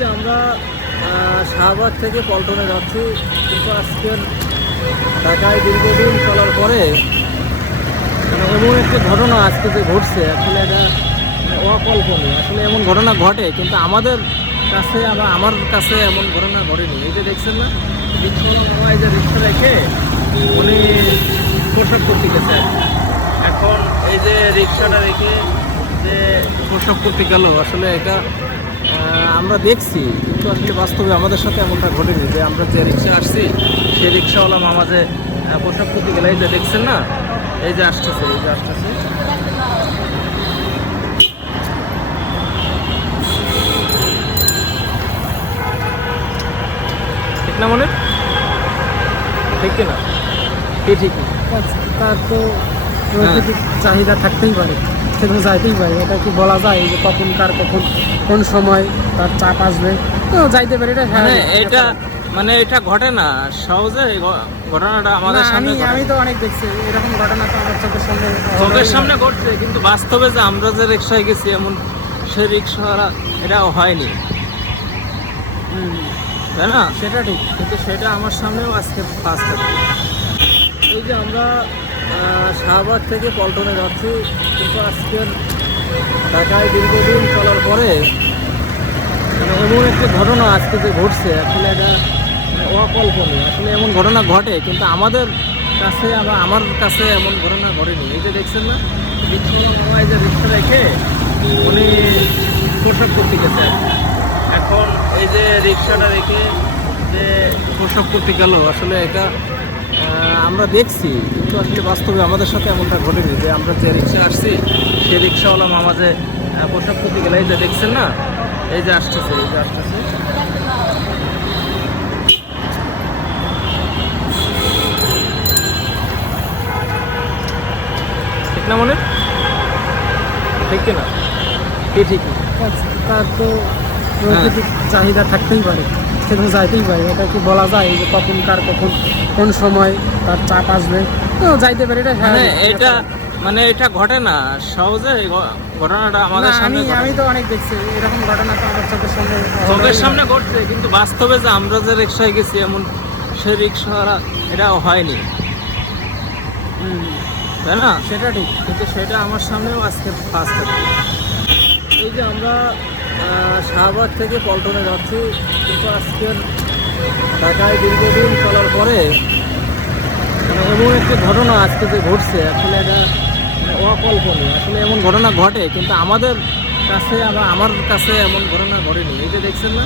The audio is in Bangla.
যে আমরা শাহবাগ থেকে পল্টনে যাচ্ছি। কিন্তু আজকের ঢাকায় দীর্ঘদিন চলার পরে মানে এমন একটি ঘটনা আজকে যে ঘটছে, আসলে এটা মানে অকল্পনীয়। আসলে এমন ঘটনা ঘটে, কিন্তু আমাদের কাছে আবার আমার কাছে এমন ঘটনা ঘটেনি। এই যে দেখছেন না এই যে রিক্সা রেখে উনি প্রসব করতে গেছে এখন এই যে রিক্সাটা রেখে যে প্রসব করতে গেল, আসলে এটা আমরা দেখছি কিন্তু আসলে বাস্তবে আমাদের সাথে এমনটা ঘটেনি যে আমরা যে রিক্সা আসছি সেই রিক্সাওয়ালা মামা যে প্রসব করতে গেলে এই যে দেখছেন না? এই যে আসতেছে এই যে আসতেছে। ঠিক না মনে? ঠিক না ঠিক তার তো হ্যাঁ। চাহিদা থাকতেই পারে। সে তো যাইতেই পারে। এটা কি বলা যায় যে কখন কার কখন কোন সময় তার চাপ আসবে? তো যাইতে পারে এটা মানে। এটা মানে এটা ঘটে না। সহজে ঘটনাটা আমাদের সামনে আমি তো অনেক দেখছি এরকম ঘটনা তো আমার চোখের সামনে চোখের সামনে ঘটছে কিন্তু বাস্তবে যে আমরা যে রিক্সায় গেছি এমন সেই রিক্সাওয়ালা এটা হয়নি। তাই না? সেটা ঠিক। কিন্তু সেটা আমার সামনেও আজকে ফার্স্ট এই যে আমরা শাহবাগ থেকে পল্টনে যাচ্ছি। কিন্তু আজকের ঢাকায় দীর্ঘদিন চলার পরে মানে এমন একটি ঘটনা আজকে যে ঘটছে, আসলে এটা মানে অকল্পনীয়। আসলে এমন ঘটনা ঘটে, কিন্তু আমাদের কাছে আবার আমার কাছে এমন ঘটনা ঘটেনি। এই যে দেখছেন না রিক্সাওয়ালা যে রিক্সা রেখে উনি প্রসব করতে গেছে এখন এই যে রিক্সাটা রেখে যে প্রসব করতে গেল, আসলে এটা আমরা দেখছি কিন্তু আসলে বাস্তবে আমাদের সাথে এমনটা ঘটেনি যে আমরা যে রিক্সা আসছি সেই রিক্সাওয়ালা মামা যে প্রসব করতে গেলে এই যে দেখছেন না? এই যে আসতেছে এই যে আসতেছে। ঠিক না মনে ঠিক না? ঠিক? তার তো প্রকৃতিক চাহিদা থাকতেই পারে। সে তো যাইতেই পারে এটা কি বলা যায় যে কখন কার কখন কোন সময় তার চাপ আসবে? তো যাইতে পারে এটা মানে এটা মানে এটা ঘটে না সহজে ঘটনাটা আমাদের সামনে আমি তো অনেক দেখছি এরকম ঘটনা তো আমার চোখের সামনে চোখের সামনে ঘটছে কিন্তু বাস্তবে যে আমরা যে রিক্সায় গেছি এমন সেই রিক্সাওয়ালা এটা হয়নি। তাই না? সেটা ঠিক কিন্তু সেটা আমার সামনেও আজকে ফার্স্ট এই যে আমরা শাহবাগ থেকে পল্টনে যাচ্ছি। কিন্তু আজকের ঢাকায় দীর্ঘদিন চলার পরে মানে এমন একটি ঘটনা আজকে যে ঘটছে, আসলে এটা মানে অকল্পনীয়। আসলে এমন ঘটনা ঘটে, কিন্তু আমাদের কাছে আমার কাছে এমন ঘটনা ঘটেনি। এই যে দেখছেন না?